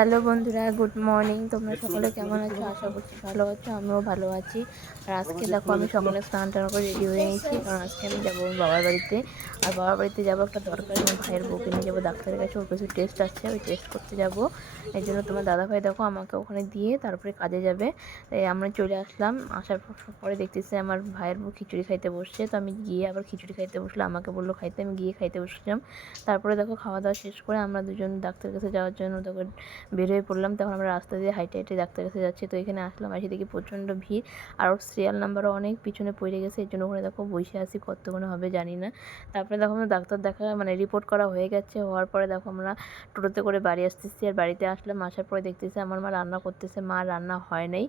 Hello বন্ধুরা good morning. তোমরা সকলে কেমন আছো? আশা করছি ভালো আছো আমিও ভালো আছি। আর আজকে দেখো আমি সকালে স্নান টান করে রেডি হয়ে গেছি কারণ আজকে আমি যাব বাবার বাড়িতে। আর বাবার বাড়িতে যাব একটা দরকার আমার ভাইয়ের বউকে নিয়ে যাব। ডাক্তারের কাছে ওর কিছু টেস্ট আছে ওই টেস্ট করতে যাব। এই জন্য তোমার দাদা ভাই দেখো আমাকে ওখানে দিয়ে তারপরে কাজে যাবে। আমরা চলে আসলাম। আসার পর- পরে দেখতেছি আমার ভাইয়ের বউ খিচুড়ি খাইতে বসছে। তো আমি গিয়ে আবার খিচুড়ি খাইতে বসলাম। আমাকে বলল খাইতে আমি গিয়ে খাইতে বসলাম। তারপরে দেখো খাওয়া দাওয়া শেষ করে আমরা দুজন ডাক্তারের কাছে যাওয়ার জন্য তখন বের হয়ে পড়লাম, তখন আমরা রাস্তা দিয়ে হাইটে হাইটে ডাক্তার কাছে যাচ্ছি। তো এখানে আসলাম, আসি দেখি প্রচণ্ড ভিড়। আর ওর সিরিয়াল নাম্বারও অনেক পিছনে পড়ে গেছে এর জন্য ওখানে দেখো বসে আছি কতক্ষণে হবে জানি না। তারপরে দেখো আমরা ডাক্তার দেখা মানে রিপোর্ট করা হয়ে গেছে, হওয়ার পরে দেখো আমরা টোটোতে করে বাড়ি আসতেছি। আর বাড়িতে আসলাম, আসার পরে দেখতেছি আমার মা রান্না করতেছে, মা রান্না হয় নাই।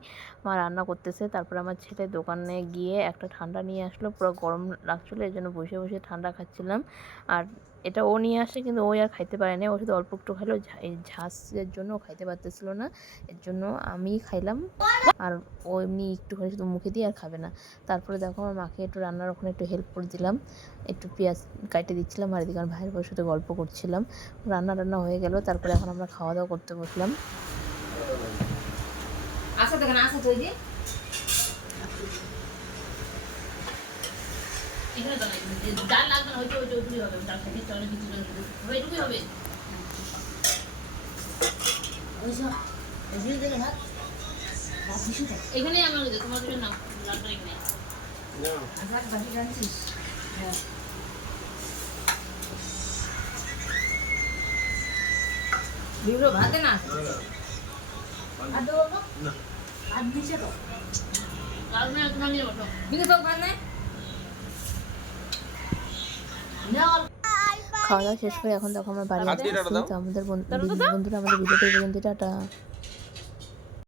মা রান্না করতেছে, তারপর আমার ছেলে দোকানে গিয়ে একটা ঠান্ডা নিয়ে আসলো, পুরো গরম লাগছিল এর জন্য বসে বসে ঠান্ডা খাচ্ছিলাম। আর এটা ও নিয়ে আসে, কিন্তু ও আর খাইতে পারে না ও শুধু অল্প একটু এই ঝাঁসের জন্য ও খাইতে পারতেছিল না এর জন্য আমি খাইলাম আর ও এমনি একটুখানি শুধু মুখে দিয়ে আর খাবে না তারপরে দেখো আমার মাকে একটু রান্নার ওখানে একটু হেল্প করে দিলাম একটু পেঁয়াজ কাটে দিচ্ছিলাম আর এদিকে আমার ভাইয়ের বউয়ের সাথে গল্প করছিলাম রান্না রান্না হয়ে গেল তারপরে এখন আমরা খাওয়া দাওয়া করতে বসলাম আসা দেখেন ডাল লাগবে না, ওইটা- ওইটা- হবে। ডাল খেতে চলে কিছু। হবে, এখানেই আমার তোমার না, লাগবে এখানে। ভাতে না? আর দেবো না। আর দিছে তো? না, তোমার নিয়ে বসো। বিউলো তো ভাত নাই? খাওয়া দাওয়া শেষ করে এখন দেখো আমার বাড়ি আসছি তো আমাদের বন্ধু- বন্ধুরা আমাদের ভিডিওটা এই পর্যন্ত টাটা।